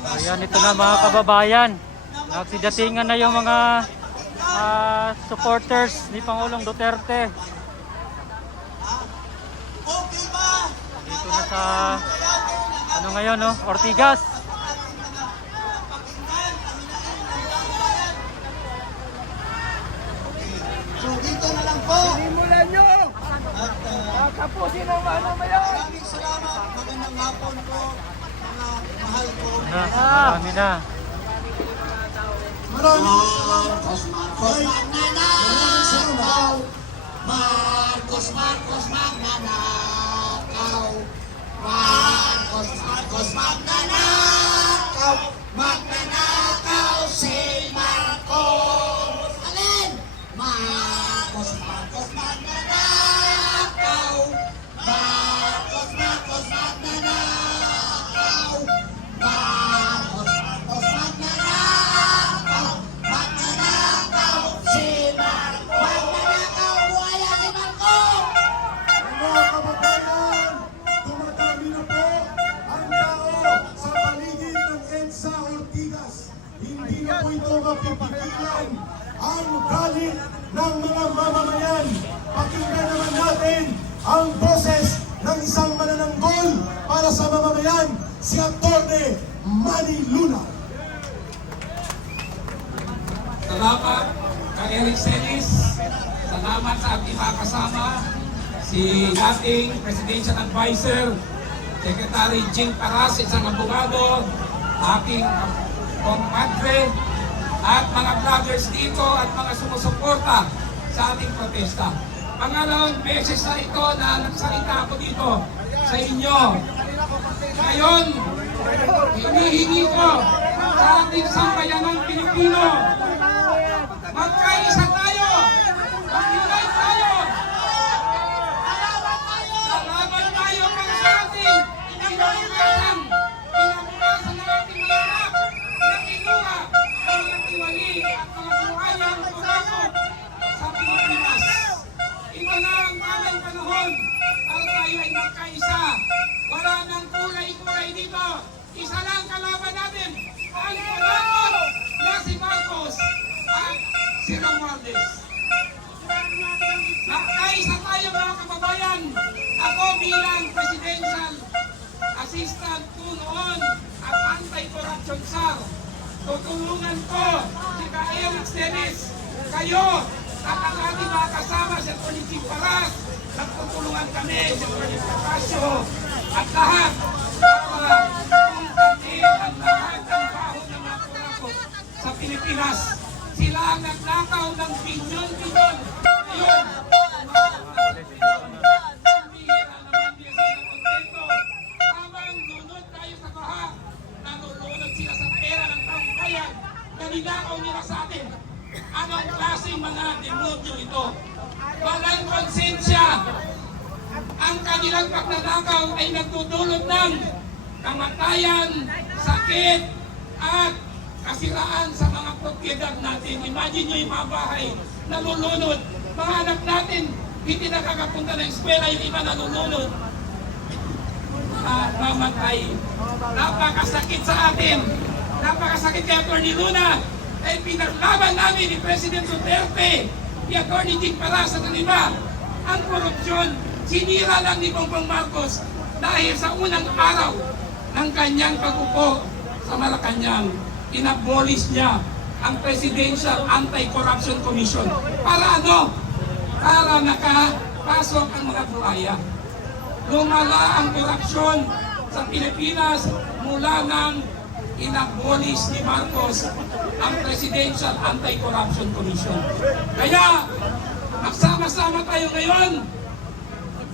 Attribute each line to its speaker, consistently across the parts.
Speaker 1: Ayan, ito na mga kababayan. Nagsidatingan na yung mga ah, supporters ni Pangulong Duterte. Dito na sa ano ngayon, no? Ortigas.
Speaker 2: So dito na lang po.
Speaker 3: Simulan nyo!
Speaker 2: At uh,
Speaker 3: Kapusin ang ano ba yan?
Speaker 2: maraming salamat. Magandang hapon po mga mahal ko.
Speaker 1: Na, marami na.
Speaker 2: Marcos, Marcos, Magnanakaw. Marcos, Marcos, Magnanakaw. Marcos, Marcos, Magnanakaw. Magnanakaw
Speaker 4: ito mapipigilan ang galit ng mga mamamayan. Pakinggan naman natin ang boses ng isang manananggol para sa mamamayan, si Atty. Manny Luna.
Speaker 5: Salamat kay Eric Celis. Salamat sa ating mga kasama. Si dating Presidential Advisor, Secretary Jing Paras, isang abogado, aking compadre, at mga vloggers dito at mga sumusuporta sa ating protesta. Pangalawang beses na ito na nagsalita ako dito sa inyo. Ngayon, hinihingi ko sa ating sambayanang Pilipino Magkaisa tayo! Mag-unite magkaisa. Wala nang kulay-kulay dito. Isa lang kalaban natin. Ang kurakot na si Marcos at si Romualdez. Nakaisa tayo mga kababayan. Ako bilang presidential assistant ko noon at anti-corruption SAR. Tutulungan ko si Ka Eric Celis, kayo at ang ating mga kasama Atty. Chief Paras. Nagtutulungan kami Atty. Procasio at lahat para kumpagin ang lahat ng baho ng mga kurakot sa Pilipinas. Sila ang nagnakaw ng bilyon-bilyon. Ngayon, Pambihira naman din sila kontento. Habang lunod tayo sa baha, nalulunod sila sa pera ng taong bayan na ninakaw nila sa atin. Anong klaseng mga demonyo ito? Walang konsensya. Ang kanilang pagnanakaw ay nagdudulot ng kamatayan, sakit, at kasiraan sa mga propiedad natin. Imagine nyo yung mga bahay nalulunod. Mga anak natin, hindi nakakapunta ng eskwela, yung iba nalulunod. At mamatay. Napakasakit sa atin. Napakasakit kay Atty. Luna. Dahil pinaglaban namin ni President Duterte, ni Atty. Jing Paras at ang iba, ang korupsyon, sinira lang ni Bongbong Marcos dahil sa unang araw ng kanyang pag-upo sa Malacanang, inabolish niya ang Presidential Anti-Corruption Commission. Para ano? Para nakapasok ang mga buhaya. Lumala ang korupsyon sa Pilipinas mula nang inabolish ni Marcos ang Presidential Anti-Corruption Commission. Kaya, magsama-sama tayo ngayon.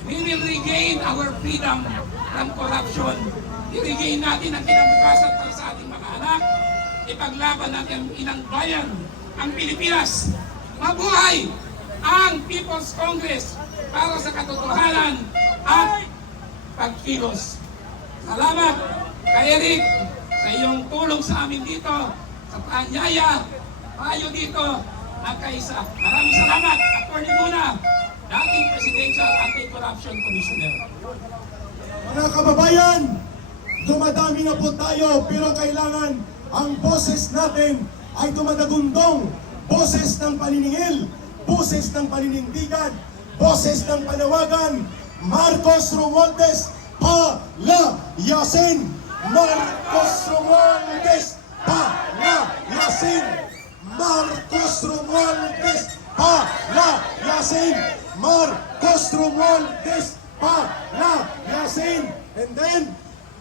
Speaker 5: We will regain our freedom from corruption. I-regain natin ang kinabukasan para sa ating mga anak. Ipaglaban natin ang inang bayan, ang Pilipinas. Mabuhay ang People's Congress para sa katotohanan at pagkilos. Salamat kay Eric sa iyong tulong sa amin dito, sa paanyaya, tayo dito, nagkaisa. Maraming salamat, Atty. Luna, dating Presidential Anti-Corruption Commissioner.
Speaker 4: Mga kababayan, dumadami na po tayo pero kailangan ang boses natin ay dumadagundong boses ng paniningil, boses ng paninindigan, boses ng panawagan. Marcos Romualdez, palayasin! Marcos Romualdez, palayasin! Marcos Romualdez, palayasin! Marcos Romualdez, palayasin! And then,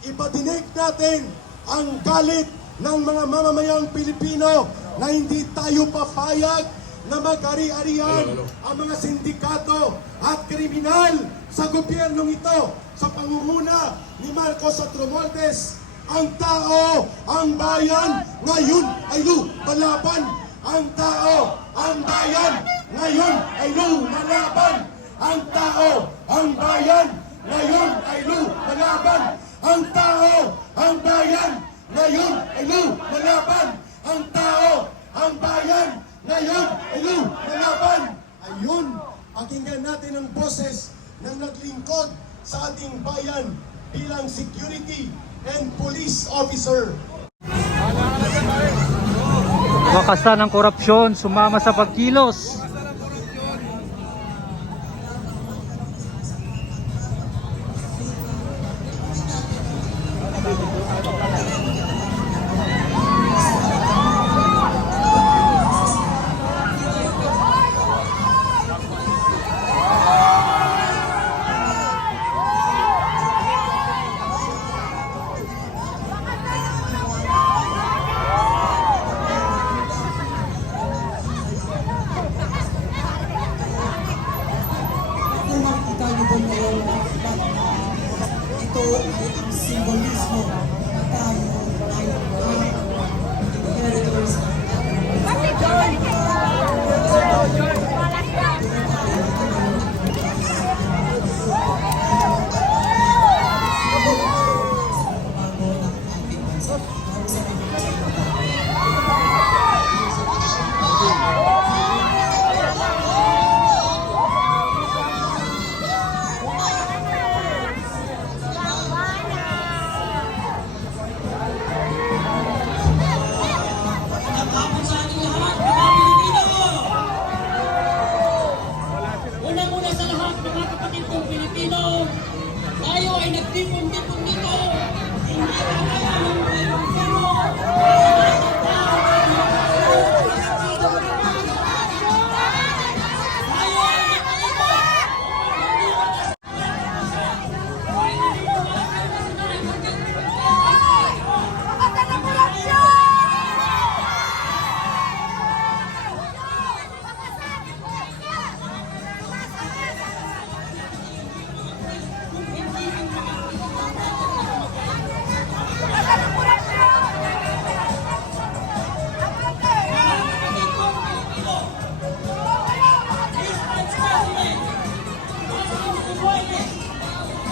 Speaker 4: ipatinig natin ang galit ng mga mamamayang Pilipino na hindi tayo papayag na magari-arian ang mga sindikato at kriminal sa gobyernong ito sa pangunguna ni Marcos at Romualdez. Ang tao, ang bayan, ngayon ay lumalaban. Ang tao, ang bayan, ngayon ay lumalaban. Ang tao, ang bayan, ngayon ay lumalaban. Ang tao, ang bayan, ngayon ay lumalaban. Ang tao, ang bayan, ngayon ay lumalaban. Ayun, pakinggan natin ang boses ng naglingkod sa ating bayan bilang security and police officer.
Speaker 1: Wakasan ng korupsyon, sumama sa pagkilos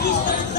Speaker 1: Thank you.